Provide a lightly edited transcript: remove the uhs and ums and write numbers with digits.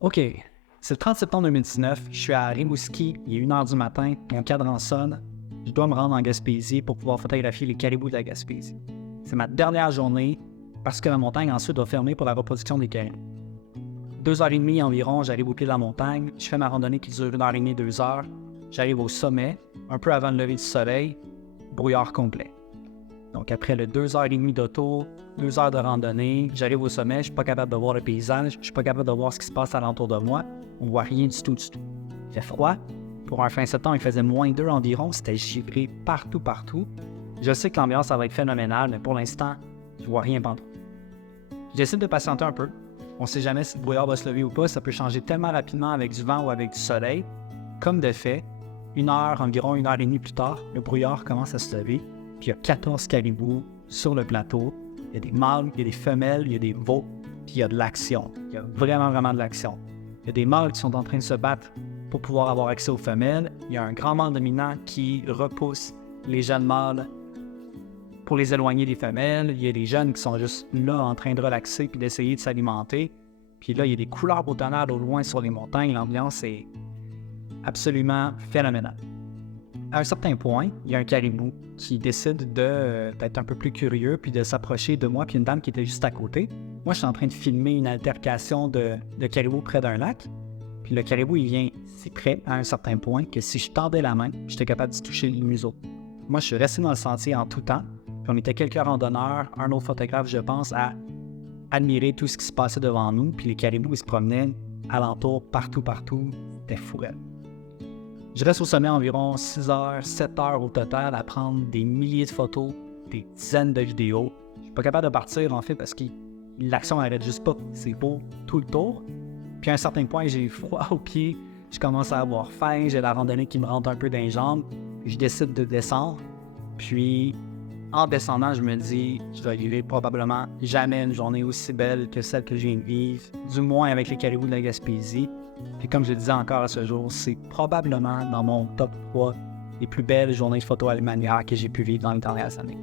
OK, c'est le 30 septembre 2019, je suis à Rimouski, il est 1h du matin, mon cadran sonne, je dois me rendre en Gaspésie pour pouvoir photographier les caribous de la Gaspésie. C'est ma dernière journée parce que la montagne ensuite doit fermer pour la reproduction des caribous. 2h30 environ, j'arrive au pied de la montagne, je fais ma randonnée qui dure 1h30, 2h, j'arrive au sommet, un peu avant le lever du soleil, brouillard complet. Donc après le 2h30 d'auto, 2 heures de randonnée, j'arrive au sommet, je ne suis pas capable de voir le paysage, je ne suis pas capable de voir ce qui se passe alentour de moi, on ne voit rien du tout. Il fait froid, pour un fin septembre, il faisait -2 environ, c'était givré partout. Je sais que l'ambiance, ça va être phénoménale, mais pour l'instant, je vois rien pendant. Je décide de patienter un peu. On ne sait jamais si le brouillard va se lever ou pas, ça peut changer tellement rapidement avec du vent ou avec du soleil. Comme de fait, environ 1h30 plus tard, le brouillard commence à se lever, puis il y a 14 caribous sur le plateau. Il y a des mâles, il y a des femelles, il y a des veaux, puis il y a de l'action. Il y a vraiment de l'action. Il y a des mâles qui sont en train de se battre pour pouvoir avoir accès aux femelles. Il y a un grand mâle dominant qui repousse les jeunes mâles pour les éloigner des femelles. Il y a des jeunes qui sont juste là en train de relaxer puis d'essayer de s'alimenter. Puis là, il y a des couleurs boutonnales au loin sur les montagnes. L'ambiance est absolument phénoménale. À un certain point, il y a un caribou qui décide d'être un peu plus curieux puis de s'approcher de moi puis une dame qui était juste à côté. Moi, je suis en train de filmer une altercation de caribou près d'un lac. Puis le caribou, il vient si près à un certain point que si je tendais la main, j'étais capable d'y toucher le museau. Moi, je suis resté dans le sentier en tout temps. Puis on était quelques randonneurs, un autre photographe, je pense, à admirer tout ce qui se passait devant nous. Puis les caribous, ils se promenaient alentour, partout. C'était fou. Je reste au sommet environ 6 heures, 7 heures au total à prendre des milliers de photos, des dizaines de vidéos. Je suis pas capable de partir en fait parce que l'action n'arrête juste pas. C'est beau tout le tour. Puis à un certain point, j'ai froid aux pieds, je commence à avoir faim, j'ai la randonnée qui me rentre un peu dans les jambes. Je décide de descendre. Puis en descendant, je me dis, je vais vivre probablement jamais une journée aussi belle que celle que je viens de vivre, du moins avec les caribous de la Gaspésie. Puis comme je le disais encore à ce jour, c'est probablement dans mon top 3 des plus belles journées de photo alimentaire que j'ai pu vivre dans les dernières années.